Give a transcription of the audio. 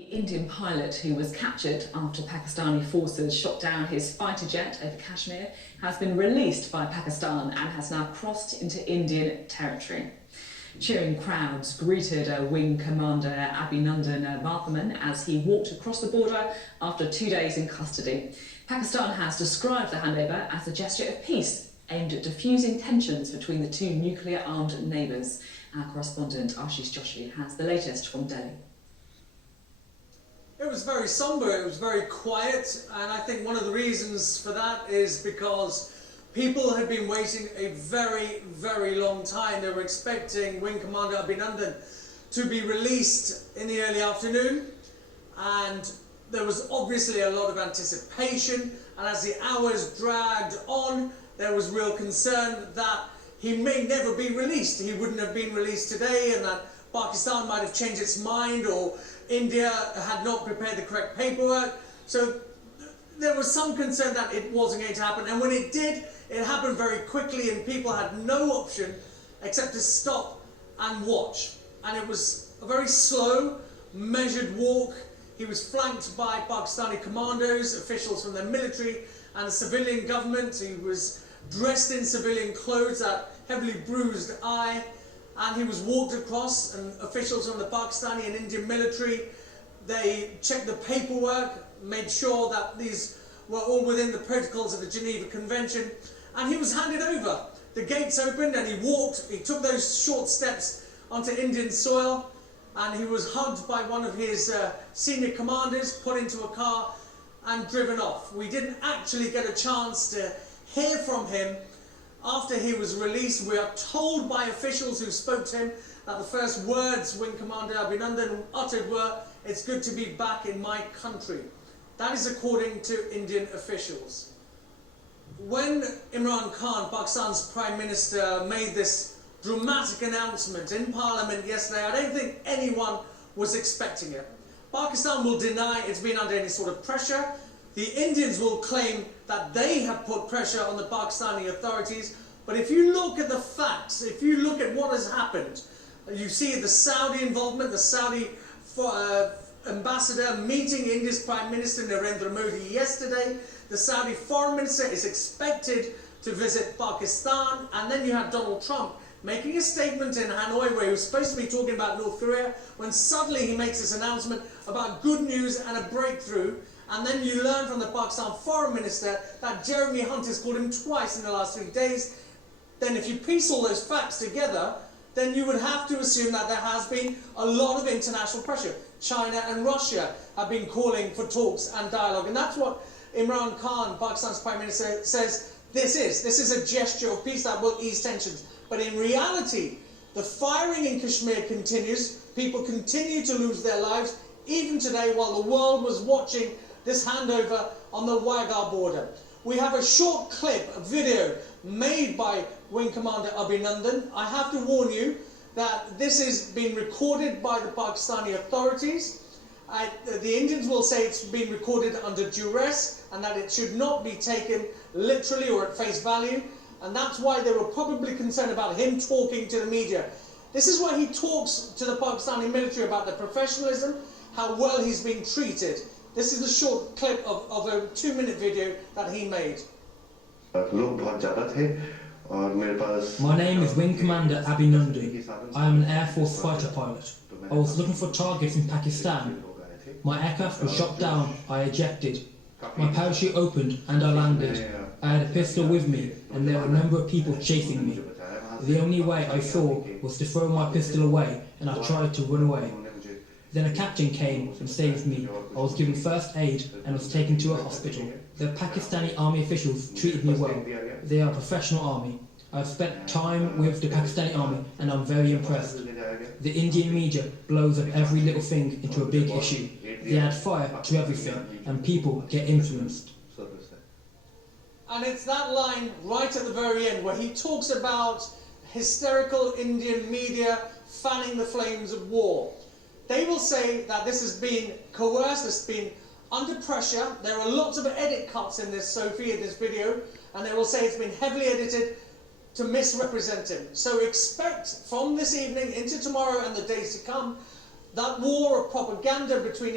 The Indian pilot who was captured after Pakistani forces shot down his fighter jet over Kashmir has been released by Pakistan and has now crossed into Indian territory. Cheering crowds greeted Wing Commander Abhinandan as he walked across the border after 2 days in custody. Pakistan has described the handover as a gesture of peace aimed at diffusing tensions between the two nuclear-armed neighbours. Our correspondent Ashish Joshi has the latest from Delhi. It was very sombre, it was very quiet, and I think one of the reasons for that is because people had been waiting a very, very long time. They were expecting Wing Commander Abhinandan to be released in the early afternoon, and there was obviously a lot of anticipation, and as the hours dragged on, there was real concern that he may never be released. He wouldn't have been released today, and that Pakistan might have changed its mind, or India had not prepared the correct paperwork. So there was some concern that it wasn't going to happen, and when it did, it happened very quickly, and people had no option except to stop and watch. And it was a very slow, measured walk. He was flanked by Pakistani commandos, officials from the military and the civilian government. He was dressed in civilian clothes, that heavily bruised eye, and he was walked across, and officials from the Pakistani and Indian military, they checked the paperwork, made sure that these were all within the protocols of the Geneva Convention, and he was handed over. The gates opened and he took those short steps onto Indian soil, and he was hugged by one of his senior commanders, put into a car and driven off. We didn't actually get a chance to hear from him after he was released. We are told by officials who spoke to him that the first words Wing Commander Abhinandan uttered were, "It's good to be back in my country." That is according to Indian officials. When Imran Khan, Pakistan's Prime Minister, made this dramatic announcement in Parliament yesterday, I don't think anyone was expecting it. Pakistan will deny it's been under any sort of pressure. The Indians will claim that they have put pressure on the Pakistani authorities. But if you look at the facts, if you look at what has happened, you see the Saudi involvement, the Saudi ambassador meeting India's Prime Minister Narendra Modi yesterday. The Saudi foreign minister is expected to visit Pakistan. And then you have Donald Trump making a statement in Hanoi where he was supposed to be talking about North Korea, when suddenly he makes this announcement about good news and a breakthrough. And then you learn from the Pakistan foreign minister that Jeremy Hunt has called him twice in the last 3 days. Then if you piece all those facts together, then you would have to assume that there has been a lot of international pressure. China and Russia have been calling for talks and dialogue. And that's what Imran Khan, Pakistan's Prime Minister, says this is. This is a gesture of peace that will ease tensions. But in reality, the firing in Kashmir continues. People continue to lose their lives, even today, while the world was watching this handover on the Waigar border. We have a short clip, a video made by Wing Commander Abhinandan. I have to warn you that this is being recorded by the Pakistani authorities. The Indians will say it's been recorded under duress and that it should not be taken literally or at face value. And that's why they were probably concerned about him talking to the media. This is where he talks to the Pakistani military about their professionalism, how well he's being treated. This is a short clip of a 2-minute video that he made. My name is Wing Commander Abhinandan. I am an Air Force fighter pilot. I was looking for targets in Pakistan. My aircraft was shot down. I ejected. My parachute opened and I landed. I had a pistol with me and there were a number of people chasing me. The only way I saw was to throw my pistol away, and I tried to run away. Then a captain came and saved me. I was given first aid and was taken to a hospital. The Pakistani army officials treated me well. They are a professional army. I've spent time with the Pakistani army and I'm very impressed. The Indian media blows up every little thing into a big issue. They add fire to everything and people get influenced. And it's that line right at the very end where he talks about hysterical Indian media fanning the flames of war. They will say that this has been coerced, this has been under pressure. There are lots of edit cuts in this, Sophie, in this video, and they will say it's been heavily edited to misrepresent him. So expect from this evening into tomorrow and the days to come that war of propaganda between